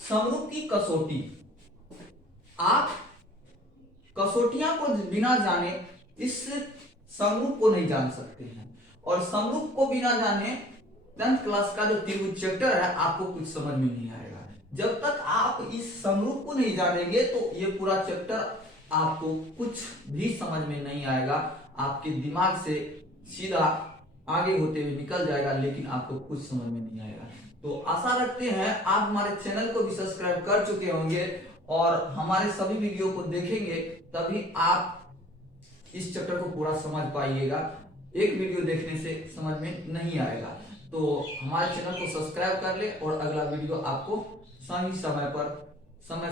समरूप की कसौटी। आप कसौटियां को बिना जाने इस समरूप को नहीं जान सकते हैं, और समरूप को बिना जाने 10th क्लास का जो त्रिभुज चैप्टर है आपको कुछ समझ में नहीं आएगा। जब तक आप इस समरूप को नहीं जानेंगे तो ये पूरा चैप्टर आपको कुछ भी समझ में नहीं आएगा, आपके दिमाग से सीधा आगे होते हुए निकल जाएगा, लेकिन आपको कुछ समझ में नहीं आएगा। तो आशा रखते हैं आप हमारे चैनल को भी सब्सक्राइब कर चुके होंगे और हमारे सभी वीडियो को देखेंगे, तभी आप इस चैप्टर को पूरा समझ पाइएगा। एक वीडियो देखने से समझ में नहीं आएगा। तो हमारे चैनल को सब्सक्राइब कर ले और अगला वीडियो आपको सही समय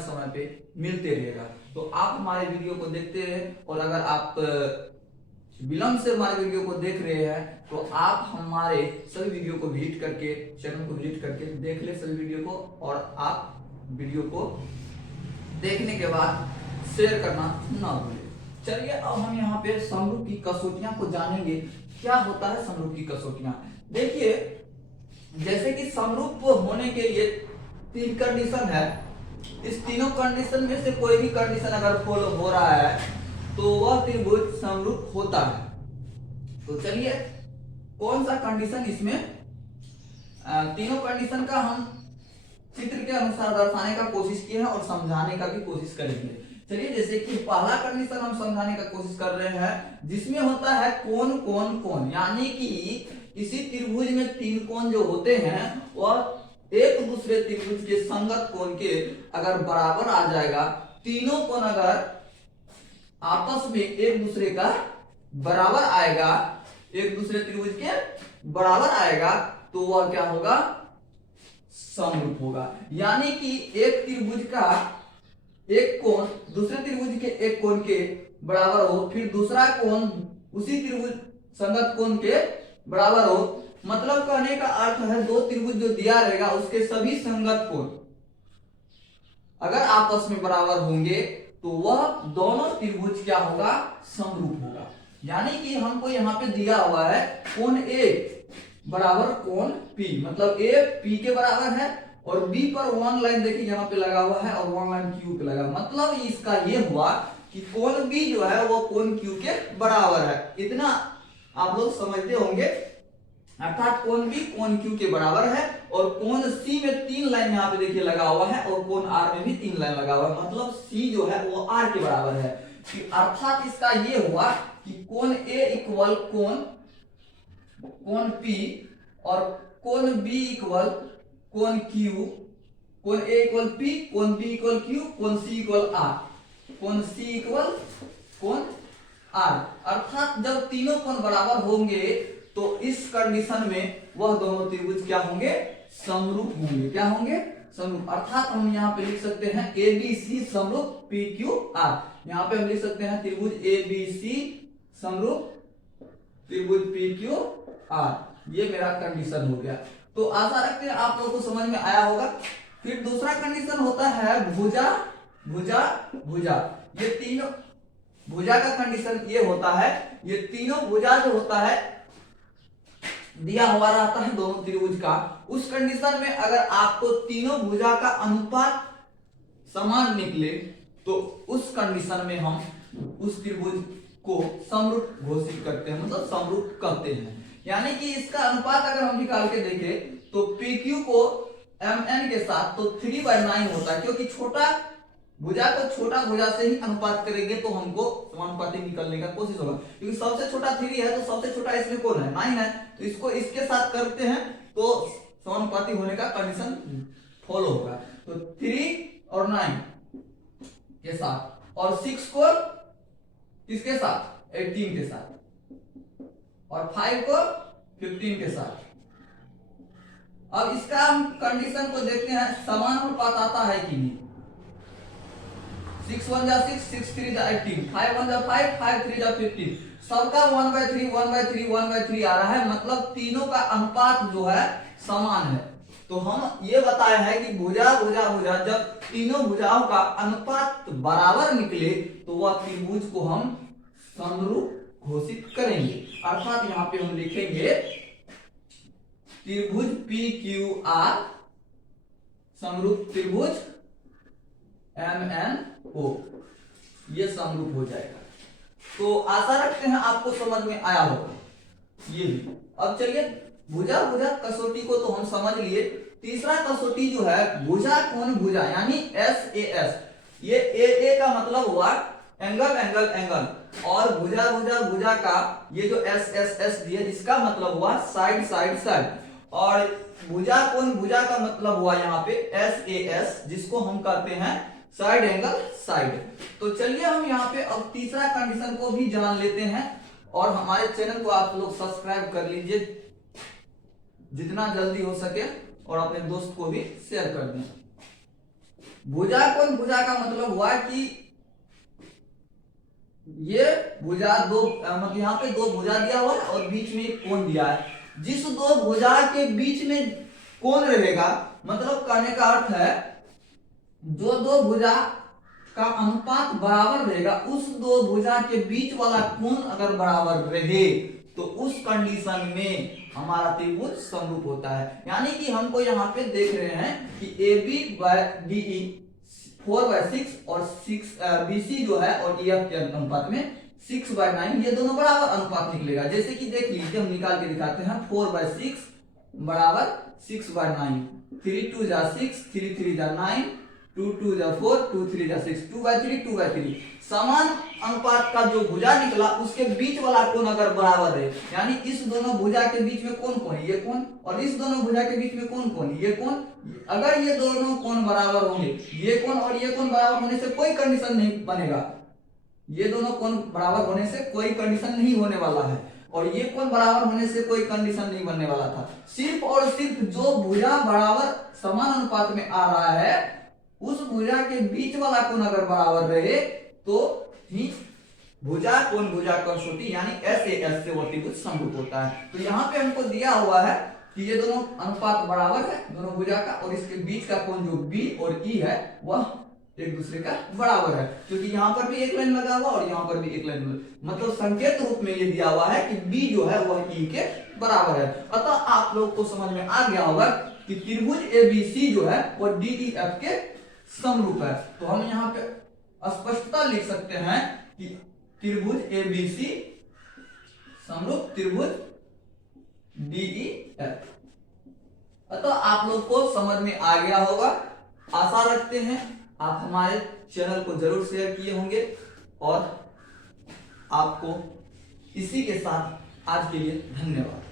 समय पे मिलते रहेगा। तो आप हमारे वीडियो को देखते रहे, और अगर आप विलंब से हमारे वीडियो को देख रहे हैं तो आप हमारे सभी वीडियो को विजिट करके, चैनल को विजिट करके देख ले सभी वीडियो को, और आप वीडियो को देखने के बाद शेयर करना ना भूलें। चलिए अब हम यहाँ पे समरूप की कसौटियां को जानेंगे। क्या होता है समरूप की कसौटियां? देखिए, जैसे कि समरूप होने के लिए 3 कंडीशन है। इस तीनों कंडीशन में से कोई भी कंडीशन अगर फॉलो हो रहा है तो वह त्रिभुज समरूप होता है। तो चलिए कौन सा कंडीशन इसमें, तीनों कंडीशन का हम चित्र के अनुसार दर्शाने का कोशिश किए हैं और समझाने का भी कोशिश करेंगे। चलिए, जैसे कि पहला कंडीशन हम समझाने का कोशिश कर रहे हैं, जिसमें होता है कोण कोण कोण, यानी कि किसी त्रिभुज में 3 कोण जो होते हैं वह एक दूसरे त्रिभुज के संगत कोण के अगर बराबर आ जाएगा, तीनों कोण अगर आपस में एक दूसरे का बराबर आएगा, एक दूसरे त्रिभुज के बराबर आएगा, तो वह क्या होगा? समरूप होगा। यानी कि एक त्रिभुज का एक कोण दूसरे त्रिभुज के एक कोण के बराबर हो, फिर दूसरा कोण उसी त्रिभुज संगत कोण के बराबर हो। मतलब कहने का अर्थ है दो त्रिभुज जो दिया रहेगा उसके सभी संगत कोण अगर आपस में बराबर होंगे तो वह दोनों त्रिभुज क्या होगा? समरूप होगा। यानी कि हमको यहाँ पे दिया हुआ है कोण ए बराबर कोण पी, मतलब ए पी के बराबर है, और बी पर 1 लाइन देखिए यहाँ पे लगा हुआ है और 1 लाइन क्यू पे लगा। मतलब इसका ये हुआ कि कोण बी जो है वो कोण क्यू के बराबर है। इतना आप लोग समझते होंगे, अर्थात कोण बी कोण क्यू के बराबर है, और कोण सी में 3 लाइन यहाँ पे देखिए लगा हुआ है, और कोण आर में भी 3 लाइन लगा हुआ है। मतलब सी जो है वो आर के बराबर है। अर्थात इसका ये हुआ कि कोण ए इक्वल कोण पी और कोण बी इक्वल कोण क्यू, कोण ए इक्वल पी, कोण बी इक्वल क्यू, कोण सी इक्वल आर, कोण सी इक्वल कोण आर। अर्थात जब तीनों कोण बराबर होंगे तो इस कंडीशन में वह दोनों त्रिभुज क्या होंगे? समरूप होंगे। क्या होंगे? समरूप। अर्थात हम यहाँ पे लिख सकते हैं ए बी सी समरूप पी क्यू आर। यहाँ पे हम लिख सकते हैं त्रिभुज ए बी सी समरूप त्रिभुज पी क्यू आर। ये मेरा कंडीशन हो गया। तो आशा रखते हैं आप लोगों को समझ में आया होगा। फिर दूसरा कंडीशन होता है भुजा भुजा भुजा। ये तीनों भुजा का कंडीशन ये होता है, ये तीनों भुजा जो होता है दिया हुआ रहता है दोनों त्रिभुज का। उस कंडीशन में अगर आपको तीनों भुजा का अनुपात समान निकले तो उस कंडीशन में हम उस त्रिभुज को समरूप घोषित करते हैं, मतलब समरूप कहते हैं। यानी कि इसका अनुपात अगर हम निकाल के देखें तो PQ को MN के साथ तो 3/9 होता है, क्योंकि छोटा भुजा को छोटा भुजा से ही अनुपात करेंगे तो हमको समानुपाती निकलने का कोशिश होगा। क्योंकि सबसे छोटा 3 है तो सबसे छोटा इसमें कौन है? 9 है। तो इसको इसके साथ करते हैं तो समानुपाती होने का कंडीशन फॉलो होगा। तो 3 और 9 के साथ, और 6 को किसके साथ? 18 के साथ, और 5 को 15 के साथ। अब इसका हम कंडीशन को देखते हैं समानुपात आता है कि नहीं। 6 1 जा 6, 6 3 जा 18, 5 1 जा 5, 5 3 जा 15। सबका 1/3 1/3 1/3 आ रहा है, मतलब तीनों का अनुपात जो है समान है। तो हम ये बताया है कि भुजा भुजा भुजा जब तीनों भुजाओं का अनुपात बराबर निकले तो वह त्रिभुज को हम समरूप घोषित करेंगे। अर्थात यहाँ पे हम लिखेंगे त्रिभुज पी क्यू आर समरूप त्रिभुज MNO, ये समरूप हो जाएगा। तो आशा रखते हैं आपको समझ में आया होगा ये भी। अब चलिए भुजा भुजा कसौटी को तो हम समझ लिए। तीसरा कसौटी जो है भुजा कोण भुजा यानी SAS, ये AA का मतलब हुआ एंगल एंगल एंगल, और भुजा भुजा भुजा का ये जो SSS दिया इसका मतलब हुआ साइड साइड साइड, और भुजा कोण भुजा का मतलब हुआ यहाँ पे SAS, जिसको हम कहते हैं साइड एंगल साइड। तो चलिए हम यहाँ पे अब तीसरा कंडीशन को भी जान लेते हैं, और हमारे चैनल को आप लोग सब्सक्राइब कर लीजिए जितना जल्दी हो सके, और अपने दोस्त को भी शेयर कर दें। भुजा कोण भुजा का मतलब हुआ कि ये भुजा दो, मतलब यहाँ पे दो भुजा दिया हुआ है और बीच में एक कोण दिया है। जिस दो भुजा के बीच में कोण रहेगा, मतलब कहने का अर्थ है जो दो भुजा का अनुपात बराबर रहेगा, उस दो भुजा के बीच वाला कोण अगर बराबर रहे तो उस कंडीशन में हमारा त्रिभुज समरूप होता है। यानी कि हमको यहाँ पे देख रहे हैं कि AB बाय DE 4/6 और 6 BC जो है और EF के अनुपात में 6/9, ये दोनों बराबर अनुपात निकलेगा। जैसे कि देख लीजिए हम निकाल के दिखाते हैं। 4/6 बराबर 6/9, 3 2 जा 6, 3 3 जा 9, 2 2 जा 4, 2 3 जा 6, 2/3 2/3। समान अनुपात का जो भुजा निकला उसके बीच वाला कोण अगर बराबर है, यानी इस दोनों भुजा के बीच में कौन कोण है, ये कोण, और इस दोनों भुजा के बीच में कौन कोण, ये कोण, अगर ये दोनों कोण बराबर होंगे, ये कोण और ये कोण बराबर होने से कोई कंडीशन नहीं बनेगा, ये दोनों कोण बराबर होने से कोई कंडीशन नहीं होने वाला है, और ये कोण बराबर होने से कोई कंडीशन नहीं बनने वाला था। सिर्फ और सिर्फ जो भुजा बराबर समान अनुपात में आ रहा है, उस भुजा के बीच वाला कोण अगर बराबर रहे तो ही भुजा कोण भुजा कसौटी यानी SAS से वो त्रिभुज समरूप होता है। तो यहाँ पे हमको दिया हुआ है कि ये दोनों अनुपात बराबर है दोनों भुजा का, और इसके बीच का कोण जो B और E है वह एक दूसरे का बराबर है, क्योंकि यहाँ पर भी एक लाइन लगा हुआ और यहाँ पर भी एक लाइन, मतलब संकेत रूप में ये दिया हुआ है कि B जो है वह E के बराबर है। अतः आप लोग को समझ में आ गया होगा कि त्रिभुज ABC जो है वह DEF के समरूप है। तो हम यहाँ पे स्पष्टता लिख सकते हैं कि त्रिभुज ABC समरूप त्रिभुज DEF। अतः आप लोग को समझ में आ गया होगा। आशा रखते हैं आप हमारे चैनल को जरूर शेयर किए होंगे, और आपको इसी के साथ आज के लिए धन्यवाद।